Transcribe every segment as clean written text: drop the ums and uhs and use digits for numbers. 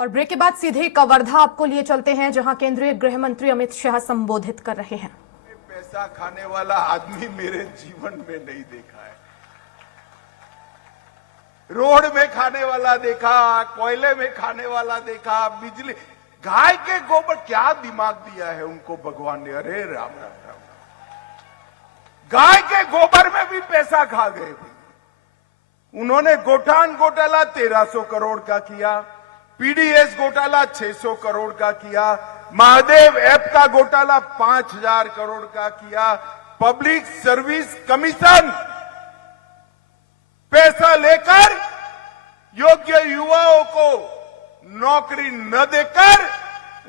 और ब्रेक के बाद सीधे कवर्धा आपको लिए चलते हैं, जहां केंद्रीय गृह मंत्री अमित शाह संबोधित कर रहे हैं। पैसा खाने वाला आदमी मेरे जीवन में नहीं देखा है। रोड में खाने वाला देखा, कोयले में खाने वाला देखा, बिजली, गाय के गोबर, क्या दिमाग दिया है उनको भगवान ने। अरे राम राम राम, गाय के गोबर में भी पैसा खा गए। उन्होंने गोठान घोटाला 1300 करोड़ का किया, पीडीएस घोटाला 600 करोड़ का किया, महादेव ऐप का घोटाला 5000 करोड़ का किया, पब्लिक सर्विस कमीशन पैसा लेकर योग्य युवाओं को नौकरी न देकर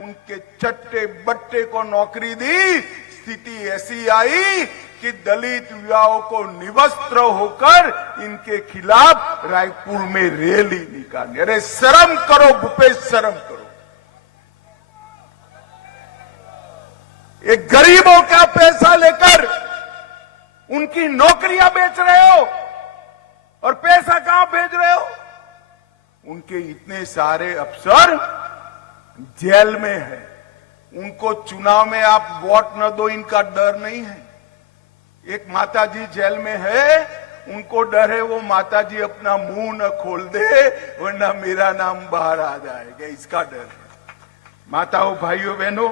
उनके चट्टे बट्टे को नौकरी दी। स्थिति ऐसी आई कि दलित युवाओं को निवस्त्र होकर इनके खिलाफ रायपुर में रैली निकाली। अरे शर्म करो भूपेश, शर्म करो। एक गरीबों का पैसा लेकर उनकी नौकरियां बेच रहे हो और पैसा कहां भेज रहे हो? उनके इतने सारे अफसर जेल में है, उनको चुनाव में आप वोट न दो इनका डर नहीं है। एक माताजी जेल में है, उनको डर है वो माताजी अपना मुंह न खोल दे वरना मेरा नाम बाहर आ जाएगा, इसका डर है। माताओं भाइयों बहनों,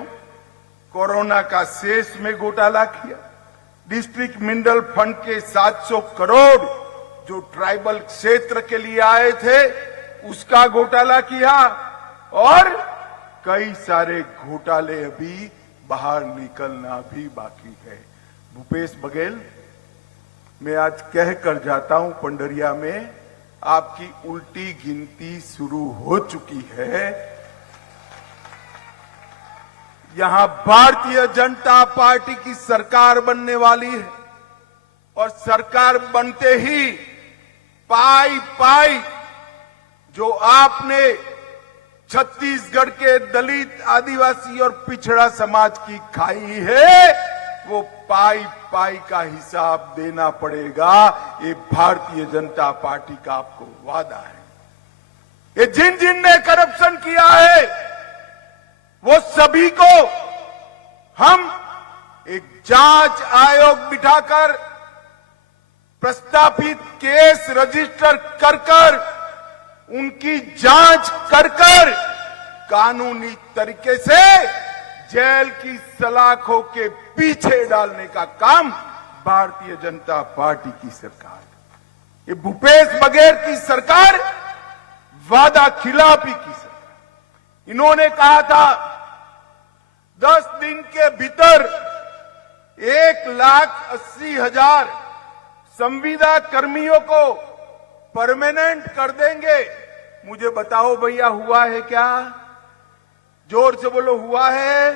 कोरोना का शेष में घोटाला किया, डिस्ट्रिक्ट मिनरल फंड के 700 करोड़ जो ट्राइबल क्षेत्र के लिए आए थे उसका घोटाला किया, और कई सारे घोटाले अभी बाहर निकलना भी बाकी है। भूपेश बघेल, मैं आज कह कर जाता हूं, पंडरिया में आपकी उल्टी गिनती शुरू हो चुकी है। यहां भारतीय जनता पार्टी की सरकार बनने वाली है और सरकार बनते ही पाई पाई जो आपने छत्तीसगढ़ के दलित, आदिवासी और पिछड़ा समाज की खाई है, वो पाई पाई का हिसाब देना पड़ेगा। ये भारतीय जनता पार्टी का आपको वादा है। ये जिन जिन ने करप्शन किया है वो सभी को हम एक जांच आयोग बिठाकर प्रस्तावित केस रजिस्टर कर कर उनकी जांच कर कर कानूनी तरीके से जेल की सलाखों के पीछे डालने का काम भारतीय जनता पार्टी की सरकार। ये भूपेश बघेल की सरकार वादा खिलाफी की सरकार। इन्होंने कहा था 10 दिन के भीतर 1,80,000 संविदा कर्मियों को परमानेंट कर देंगे। मुझे बताओ भैया, हुआ है क्या? जोर से बोलो, हुआ है?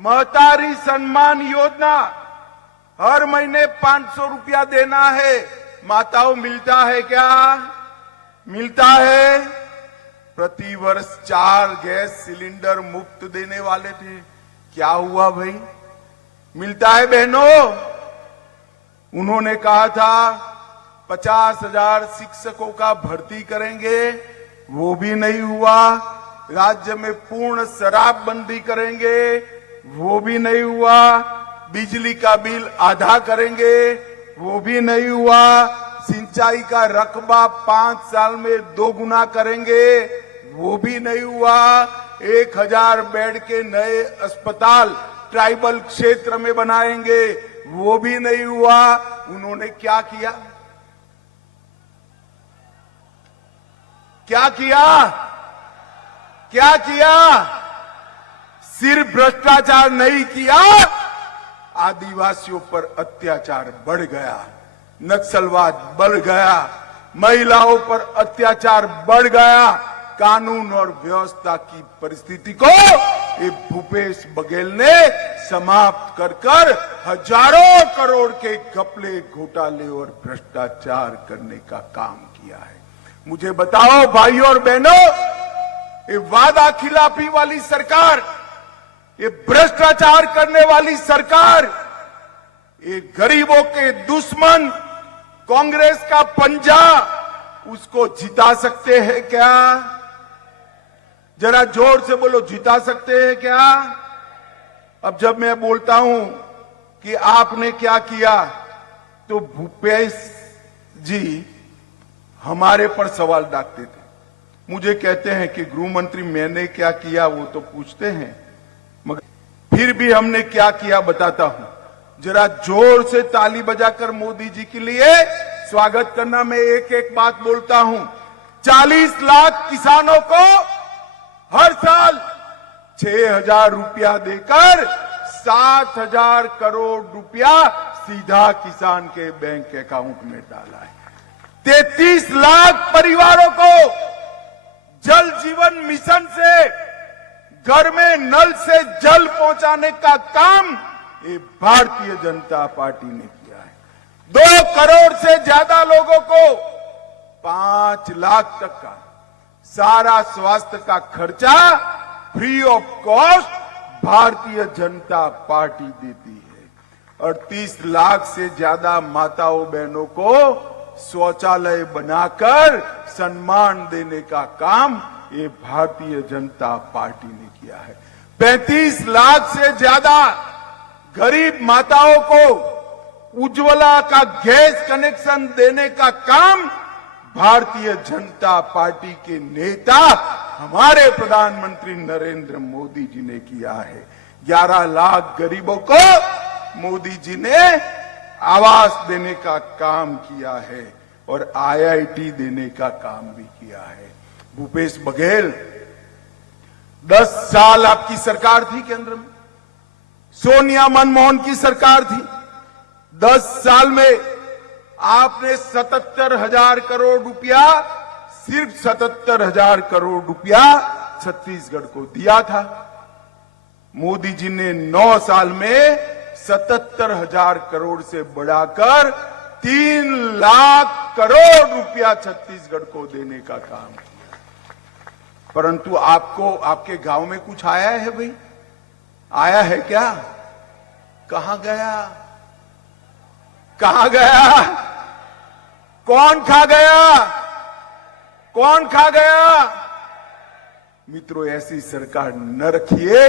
महतारी सम्मान योजना, हर महीने 500 रुपया देना है। माताओं, मिलता है क्या? मिलता है। प्रति वर्ष 4 गैस सिलेंडर मुफ्त देने वाले थे, क्या हुआ भाई? मिलता है बहनों? उन्होंने कहा था 50,000 शिक्षकों का भर्ती करेंगे, वो भी नहीं हुआ। राज्य में पूर्ण शराबबंदी करेंगे, वो भी नहीं हुआ। बिजली का बिल आधा करेंगे, वो भी नहीं हुआ। सिंचाई का रकबा 5 साल में 2 गुना करेंगे, वो भी नहीं हुआ। 1000 बेड के नए अस्पताल ट्राइबल क्षेत्र में बनाएंगे, वो भी नहीं हुआ। उन्होंने क्या किया? क्या किया? क्या किया? सिर्फ भ्रष्टाचार नहीं किया, आदिवासियों पर अत्याचार बढ़ गया, नक्सलवाद बढ़ गया, महिलाओं पर अत्याचार बढ़ गया। कानून और व्यवस्था की परिस्थिति को ये भूपेश बघेल ने समाप्त कर कर हजारों करोड़ के घपले, घोटाले और भ्रष्टाचार करने का काम किया है। मुझे बताओ भाइयों और बहनों, ये वादा खिलाफी वाली सरकार, ये भ्रष्टाचार करने वाली सरकार, ये गरीबों के दुश्मन कांग्रेस का पंजा, उसको जिता सकते हैं क्या? जरा जोर से बोलो, जिता सकते हैं क्या? अब जब मैं बोलता हूं कि आपने क्या किया, तो भूपेश जी हमारे पर सवाल डालते थे। मुझे कहते हैं कि गृह मंत्री मैंने क्या किया वो तो पूछते हैं, मगर फिर भी हमने क्या किया बताता हूं। जरा जोर से ताली बजाकर मोदी जी के लिए स्वागत करना। मैं एक एक बात बोलता हूं। 40 लाख किसानों को हर साल 6,000 रुपया देकर 7,000 करोड़ रुपया सीधा किसान के बैंक अकाउंट में डाला है। 33 लाख परिवारों को जल जीवन मिशन से घर में नल से जल पहुंचाने का काम ये भारतीय जनता पार्टी ने किया है। 2 करोड़ से ज्यादा लोगों को 5 लाख तक का सारा स्वास्थ्य का खर्चा free of cost Bharatiya Janata party देती है। और 30 लाख से ज्यादा माताओं बहनों को शौचालय बनाकर सम्मान देने का काम ये भारतीय जनता पार्टी ने किया है। 35 लाख से ज्यादा गरीब माताओं को उज्ज्वला का गैस कनेक्शन देने का काम भारतीय जनता पार्टी के नेता हमारे प्रधानमंत्री नरेंद्र मोदी जी ने किया है। 11 लाख गरीबों को मोदी जी ने आवास देने का काम किया है और आईआईटी देने का काम भी किया है। भूपेश बघेल, 10 साल आपकी सरकार थी केंद्र में, सोनिया मनमोहन की सरकार थी। 10 साल में आपने 77,000 करोड़ रुपया, सिर्फ 77,000 करोड़ रुपया छत्तीसगढ़ को दिया था। मोदी जी ने 9 साल में 77,000 करोड़ से बढ़ाकर 3 लाख करोड़ रुपया छत्तीसगढ़ को देने का काम किया। परंतु आपको आपके गांव में कुछ आया है भाई? आया है क्या? कहां गया? कहां गया? कौन खा गया? कौन खा गया? मित्रों, ऐसी सरकार न रखिए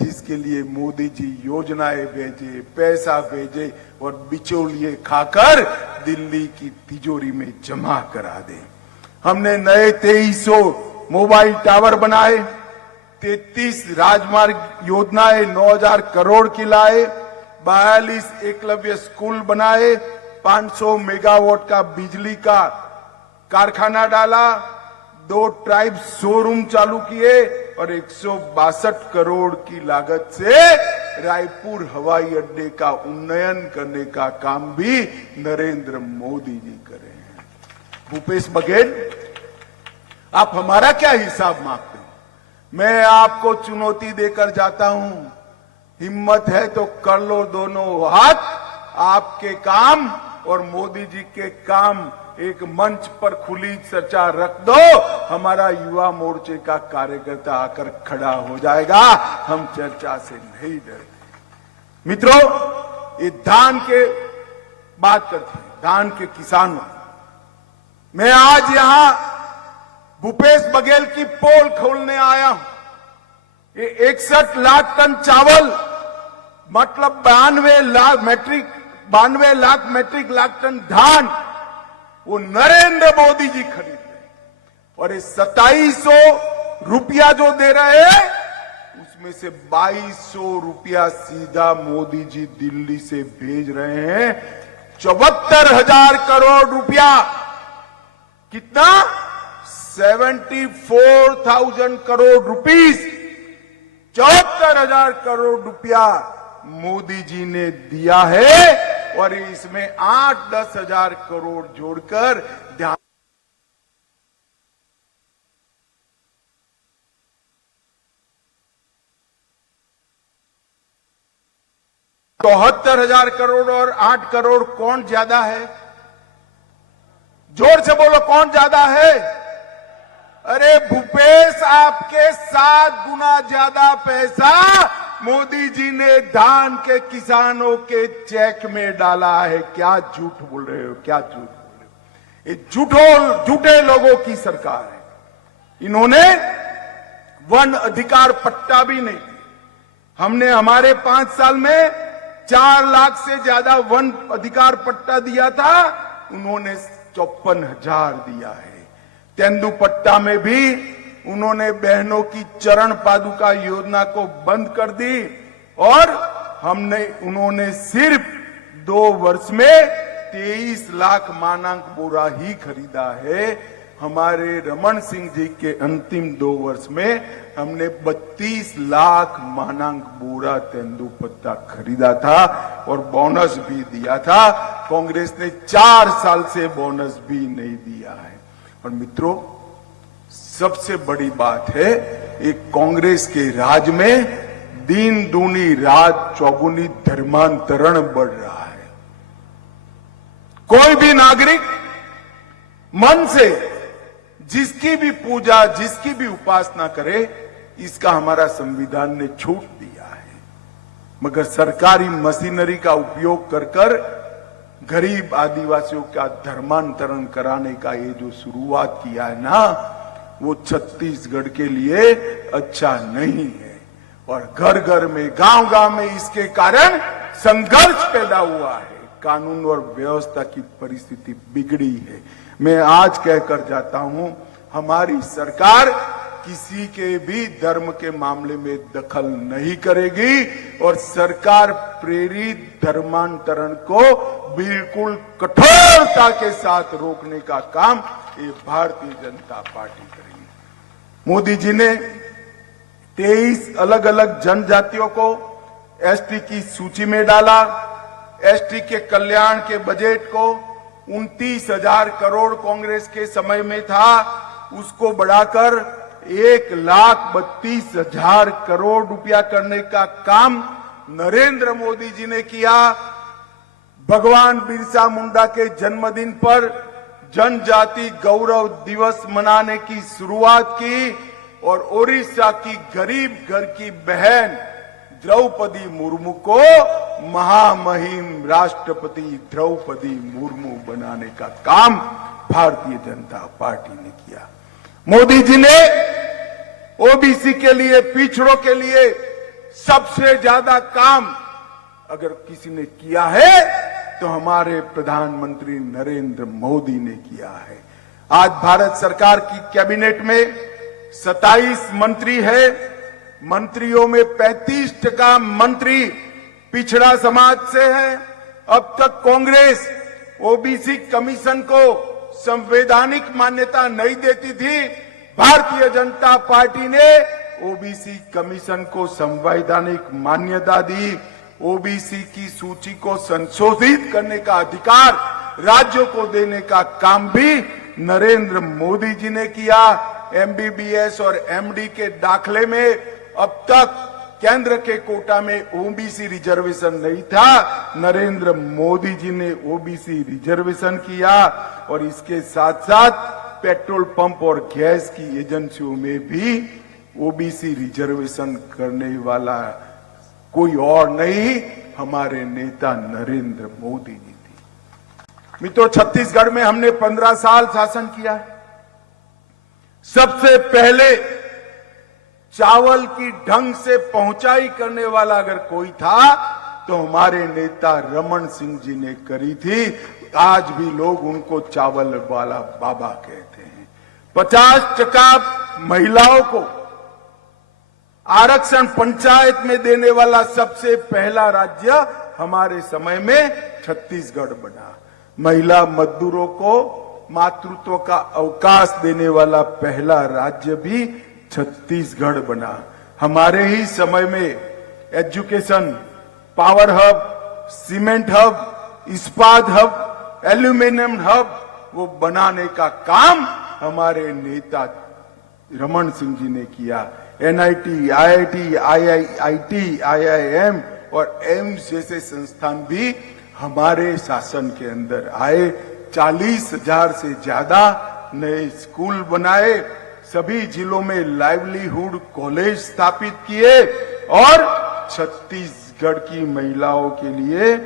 जिसके लिए मोदी जी योजनाएं भेजे, पैसा भेजे और बिचौलिए खाकर दिल्ली की तिजोरी में जमा करा दे। हमने नए 2300 मोबाइल टावर बनाए, 33 राजमार्ग योजनाएं 9,000 करोड़ की लाए, 42 एकलव्य स्कूल बनाए, 500 मेगावाट का बिजली का कारखाना डाला, 2 ट्राइब शोरूम चालू किए और 162 करोड़ की लागत से रायपुर हवाई अड्डे का उन्नयन करने का काम भी नरेंद्र मोदी जी करे हैं। भूपेश बघेल, आप हमारा क्या हिसाब मांगते हो? मैं आपको चुनौती देकर जाता हूं, हिम्मत है तो कर लो दोनों हाथ। आपके काम और मोदी जी के काम एक मंच पर खुली चर्चा रख दो, हमारा युवा मोर्चे का कार्यकर्ता आकर खड़ा हो जाएगा। हम चर्चा से नहीं डरते। मित्रों, ये धान के बात करते हैं, धान के किसानों। मैं आज यहां भूपेश बघेल की पोल खोलने आया हूं। ये 61 लाख टन चावल, मतलब 92 लाख मैट्रिक लाख टन धान वो नरेंद्र मोदी जी खरीद रहे। और ये 2700 रुपया जो दे रहे हैं, उसमें से 2200 रुपया सीधा मोदी जी दिल्ली से भेज रहे हैं। 74,000 करोड़ रुपया, कितना? 74,000 करोड़ रुपीस, 74,000 करोड़ रुपया मोदी जी ने दिया है। और इसमें 8-10 हजार करोड़ जोड़कर ध्यान 74,000 करोड़ और 8 करोड़ कौन ज्यादा है? जोर से बोलो, कौन ज्यादा है? अरे भूपेश, आपके 7 गुना ज्यादा पैसा मोदी जी ने धान के किसानों के चेक में डाला है। क्या झूठ बोल रहे हो? क्या झूठ बोल रहे हो? ये झूठे लोगों की सरकार है। इन्होंने वन अधिकार पट्टा भी नहीं दिया। हमने हमारे 5 साल में 4 लाख से ज्यादा वन अधिकार पट्टा दिया था, उन्होंने 54,000 दिया है। तेंदुपट्टा में भी उन्होंने बहनों की चरण पादुका योजना को बंद कर दी और उन्होंने सिर्फ 2 वर्ष में 23 लाख मानक बोरा ही खरीदा है। हमारे रमन सिंह जी के अंतिम 2 वर्ष में हमने 32 लाख मानक बोरा तेंदुपत्ता खरीदा था और बोनस भी दिया था। कांग्रेस ने 4 साल से बोनस भी नहीं दिया है। और मित्रों, सबसे बड़ी बात है, एक कांग्रेस के राज में दिन दूनी रात चौगुनी धर्मांतरण बढ़ रहा है। कोई भी नागरिक मन से जिसकी भी पूजा, जिसकी भी उपासना करे, इसका हमारा संविधान ने छूट दिया है। मगर सरकारी मशीनरी का उपयोग कर गरीब आदिवासियों का धर्मांतरण कराने का ये जो शुरुआत किया है ना, वो छत्तीसगढ़ के लिए अच्छा नहीं है। और घर घर में, गांव गांव में इसके कारण संघर्ष पैदा हुआ है। कानून और व्यवस्था की परिस्थिति बिगड़ी है। मैं आज कहकर जाता हूं, हमारी सरकार किसी के भी धर्म के मामले में दखल नहीं करेगी और सरकार प्रेरित धर्मांतरण को बिल्कुल कठोरता के साथ रोकने का काम ये भारतीय जनता पार्टी करेगी। मोदी जी ने 23 अलग अलग जनजातियों को एसटी की सूची में डाला। एसटी के कल्याण के बजट को 29,000 करोड़ कांग्रेस के समय में था, उसको बढ़ाकर 1,32,000 करोड़ रुपया करने का काम नरेंद्र मोदी जी ने किया। भगवान बिरसा मुंडा के जन्मदिन पर जनजाति गौरव दिवस मनाने की शुरुआत की और ओडिशा की गरीब घर की बहन द्रौपदी मुर्मू को महामहिम राष्ट्रपति द्रौपदी मुर्मू बनाने का काम भारतीय जनता पार्टी ने किया। मोदी जी ने ओबीसी के लिए, पिछड़ों के लिए सबसे ज्यादा काम अगर किसी ने किया है तो हमारे प्रधानमंत्री नरेंद्र मोदी ने किया है। आज भारत सरकार की कैबिनेट में 27 मंत्री है। मंत्रियों में 35% मंत्री पिछड़ा समाज से हैं। अब तक कांग्रेस ओबीसी कमीशन को संवैधानिक मान्यता नहीं देती थी। भारतीय जनता पार्टी ने ओबीसी कमीशन को संवैधानिक मान्यता दी। ओबीसी की सूची को संशोधित करने का अधिकार राज्यों को देने का काम भी नरेंद्र मोदी जी ने किया। एमबीबीएस और एमडी के दाखले में अब तक केंद्र के कोटा में ओबीसी रिजर्वेशन नहीं था, नरेंद्र मोदी जी ने ओबीसी रिजर्वेशन किया। और इसके साथ साथ पेट्रोल पंप और गैस की एजेंसियों में भी ओबीसी रिजर्वेशन करने वाला कोई और नहीं, हमारे नेता नरेंद्र मोदी जी थे। मित्रों, छत्तीसगढ़ में हमने 15 साल शासन किया। सबसे पहले चावल की ढंग से पहुंचाई करने वाला अगर कोई था तो हमारे नेता रमन सिंह जी ने करी थी। आज भी लोग उनको चावल वाला बाबा कहते हैं। 50% महिलाओं को आरक्षण पंचायत में देने वाला सबसे पहला राज्य हमारे समय में छत्तीसगढ़ बना। महिला मजदूरों को मातृत्व का अवकाश देने वाला पहला राज्य भी छत्तीसगढ़ बना। हमारे ही समय में education, power hub, cement hub, इस्पात हब, एल्यूमिनियम हब वो बनाने का काम हमारे नेता रमन सिंह जी ने किया। एनआईटी, आईआईटी, आईआईटी, आईआईएम और एम्स जैसे संस्थान भी हमारे शासन के अंदर आए। 40,000 से ज्यादा नए स्कूल बनाए। सभी जिलों में लाइवलीहुड कॉलेज स्थापित किए और छत्तीसगढ़ की महिलाओं के लिए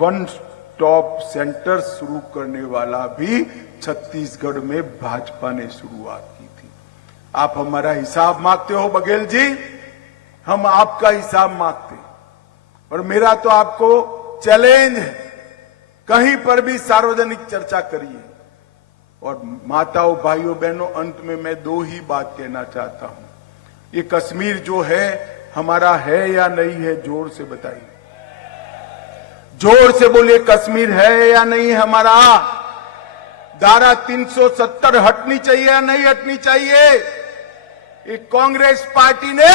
वन स्टॉप सेंटर शुरू करने वाला भी छत्तीसगढ़ में भाजपा ने शुरुआत की थी। आप हमारा हिसाब मांगते हो बघेल जी, हम आपका हिसाब मांगते हैं। और मेरा तो आपको चैलेंज है, कहीं पर भी सार्वजनिक चर्चा करिए। और माताओं, भाइयों, बहनों, अंत में मैं दो ही बात कहना चाहता हूं। ये कश्मीर जो है हमारा है या नहीं है, जोर से बताइए, जोर से बोलिए, कश्मीर है या नहीं हमारा? धारा 370 हटनी चाहिए या नहीं हटनी चाहिए? एक कांग्रेस पार्टी ने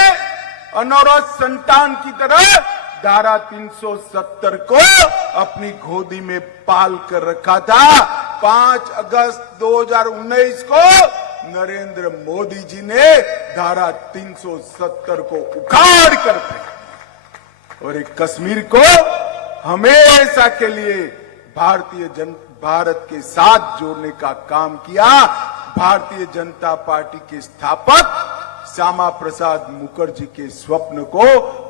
अनौरत संतान की तरह धारा 370 को अपनी गोदी में पाल कर रखा था। 5 अगस्त 2019 को नरेंद्र मोदी जी ने धारा 370 को उखाड़ कर फेंका और एक कश्मीर को हमेशा के लिए भारत के साथ जोड़ने का काम किया। भारतीय जनता पार्टी के स्थापक श्यामा प्रसाद मुखर्जी के स्वप्न को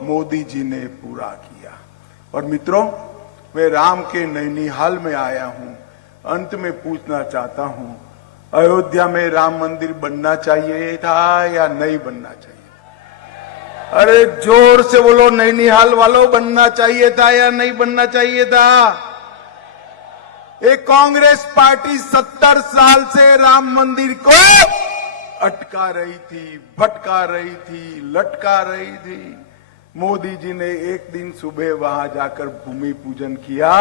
मोदी जी ने पूरा किया। और मित्रों, मैं राम के नैनीहाल में आया हूं। अंत में पूछना चाहता हूं, अयोध्या में राम मंदिर बनना चाहिए था या नहीं बनना चाहिए? अरे जोर से बोलो, नैनीहाल वालों, बनना चाहिए था या नहीं बनना चाहिए था? एक कांग्रेस पार्टी 70 साल से राम मंदिर को अटका रही थी, भटका रही थी, लटका रही थी। मोदी जी ने एक दिन सुबह वहां जाकर भूमि पूजन किया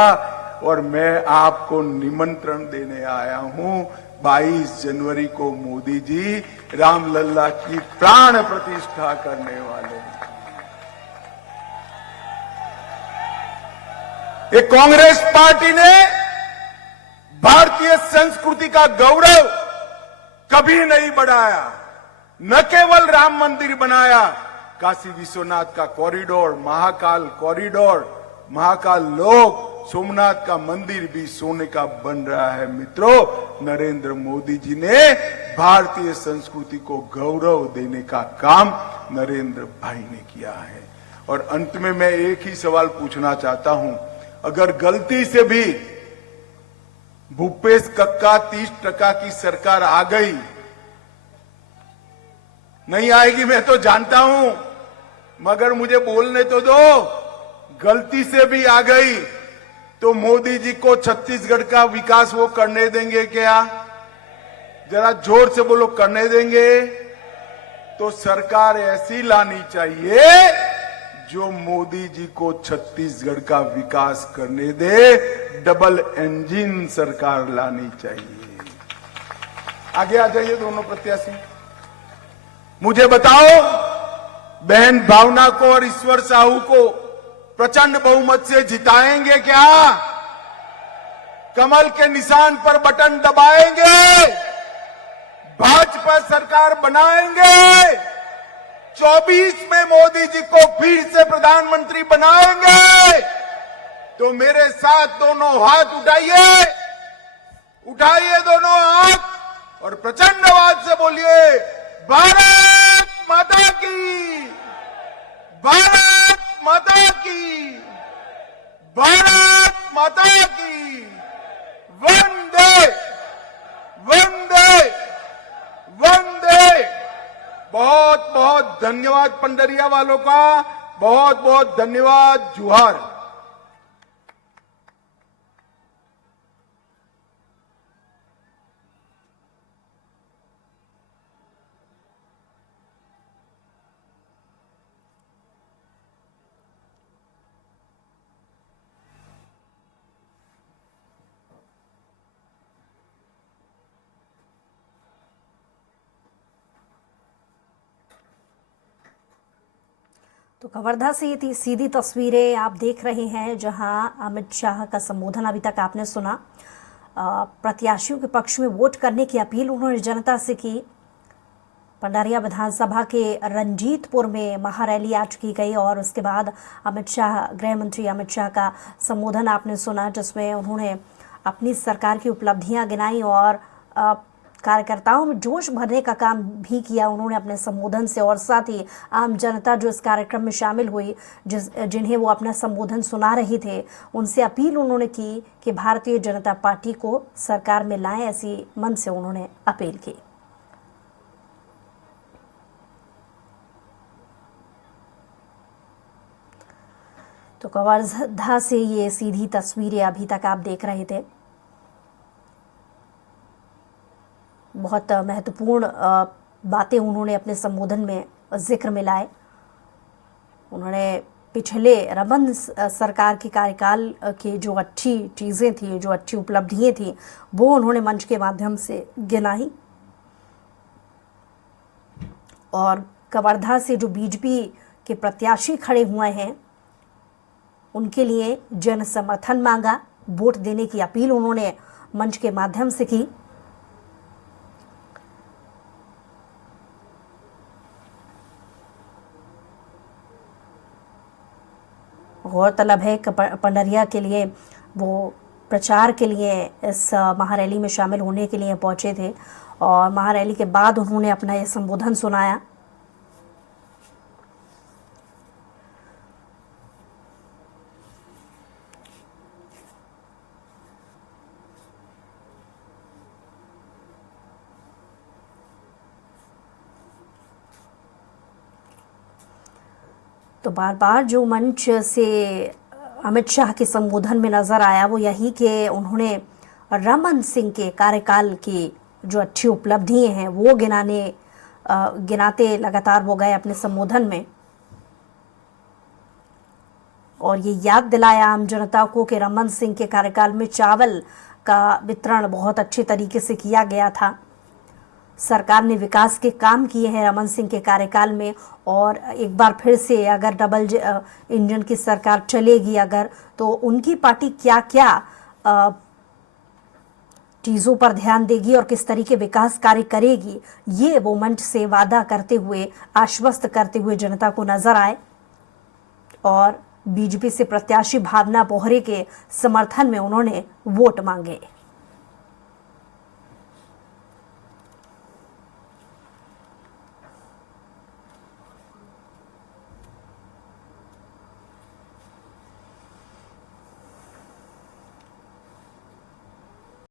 और मैं आपको निमंत्रण देने आया हूं। 22 जनवरी को मोदी जी रामलला की प्राण प्रतिष्ठा करने वाले हैं। एक कांग्रेस पार्टी ने भारतीय संस्कृति का गौरव कभी नहीं बढ़ाया। न केवल राम मंदिर बनाया, काशी विश्वनाथ का कॉरिडोर, महाकाल लोक, सोमनाथ का मंदिर भी सोने का बन रहा है। मित्रों, नरेंद्र मोदी जी ने भारतीय संस्कृति को गौरव देने का काम नरेंद्र भाई ने किया है। और अंत में मैं एक ही सवाल पूछना चाहता हूं, अगर गलती से भी भूपेश कक्का 30% की सरकार आ गई, नहीं आएगी मैं तो जानता हूं, मगर मुझे बोलने तो दो, गलती से भी आ गई तो मोदी जी को छत्तीसगढ़ का विकास वो करने देंगे क्या? जरा जोर से बोलो, करने देंगे? तो सरकार ऐसी लानी चाहिए जो मोदी जी को छत्तीसगढ़ का विकास करने दे। डबल इंजन सरकार लानी चाहिए। आगे आ जाइए दोनों प्रत्याशी। मुझे बताओ, बहन भावना को और ईश्वर साहू को प्रचंड बहुमत से जिताएंगे क्या? कमल के निशान पर बटन दबाएंगे? भाजपा सरकार बनाएंगे? 24 में मोदी जी को फिर से प्रधानमंत्री बनाएंगे? तो मेरे साथ दोनों हाथ उठाइए, उठाइए दोनों हाथ और प्रचंड आवाज से बोलिए, भारत माता की, भारत माता की, भारत माता की, वंदे वंदे वंदे। बहुत बहुत धन्यवाद पंडरिया वालों का, बहुत बहुत धन्यवाद। जुहार। तो कवर्धा से ये सीधी तस्वीरें आप देख रहे हैं, जहां अमित शाह का संबोधन अभी तक आपने सुना। प्रत्याशियों के पक्ष में वोट करने की अपील उन्होंने जनता से की। पंडारिया विधानसभा के रंजीतपुर में महारैली आज की गई और उसके बाद अमित शाह, गृह मंत्री अमित शाह का संबोधन आपने सुना, जिसमें उन्होंने अपनी सरकार की उपलब्धियां गिनाई और कार्यकर्ताओं में जोश भरने का काम भी किया उन्होंने अपने संबोधन से। और साथ ही आम जनता जो इस कार्यक्रम में शामिल हुई, जिन्हें वो अपना संबोधन सुना रहे थे, उनसे अपील उन्होंने की कि भारतीय जनता पार्टी को सरकार में लाएं। ऐसी मन से उन्होंने अपील की। तो कवर्धा से ये सीधी तस्वीरें अभी तक आप देख रहे थे। बहुत महत्वपूर्ण बातें उन्होंने अपने संबोधन में जिक्र में लाए। उन्होंने पिछले रमन सरकार के कार्यकाल की जो अच्छी चीज़ें थी, जो अच्छी उपलब्धियां थी, वो उन्होंने मंच के माध्यम से गिनाई। और कवर्धा से जो बीजेपी के प्रत्याशी खड़े हुए हैं उनके लिए जन समर्थन मांगा, वोट देने की अपील उन्होंने मंच के माध्यम से की। गौरतलब है कि पंडरिया के लिए वो प्रचार के लिए इस महारैली में शामिल होने के लिए पहुंचे थे और महारैली के बाद उन्होंने अपना ये संबोधन सुनाया। तो बार बार जो मंच से अमित शाह के संबोधन में नजर आया वो यही कि उन्होंने रमन सिंह के कार्यकाल की जो अच्छी उपलब्धियां हैं वो गिनाते लगातार वो गए अपने संबोधन में, और ये याद दिलाया आम जनता को कि रमन सिंह के कार्यकाल में चावल का वितरण बहुत अच्छे तरीके से किया गया था। सरकार ने विकास के काम किए हैं रमन सिंह के कार्यकाल में, और एक बार फिर से अगर डबल इंजन की सरकार चलेगी अगर, तो उनकी पार्टी क्या क्या चीज़ों पर ध्यान देगी और किस तरीके विकास कार्य करेगी, ये वो मंच से वादा करते हुए, आश्वस्त करते हुए जनता को नजर आए। और बीजेपी से प्रत्याशी भावना बोहरे के समर्थन में उन्होंने वोट मांगे।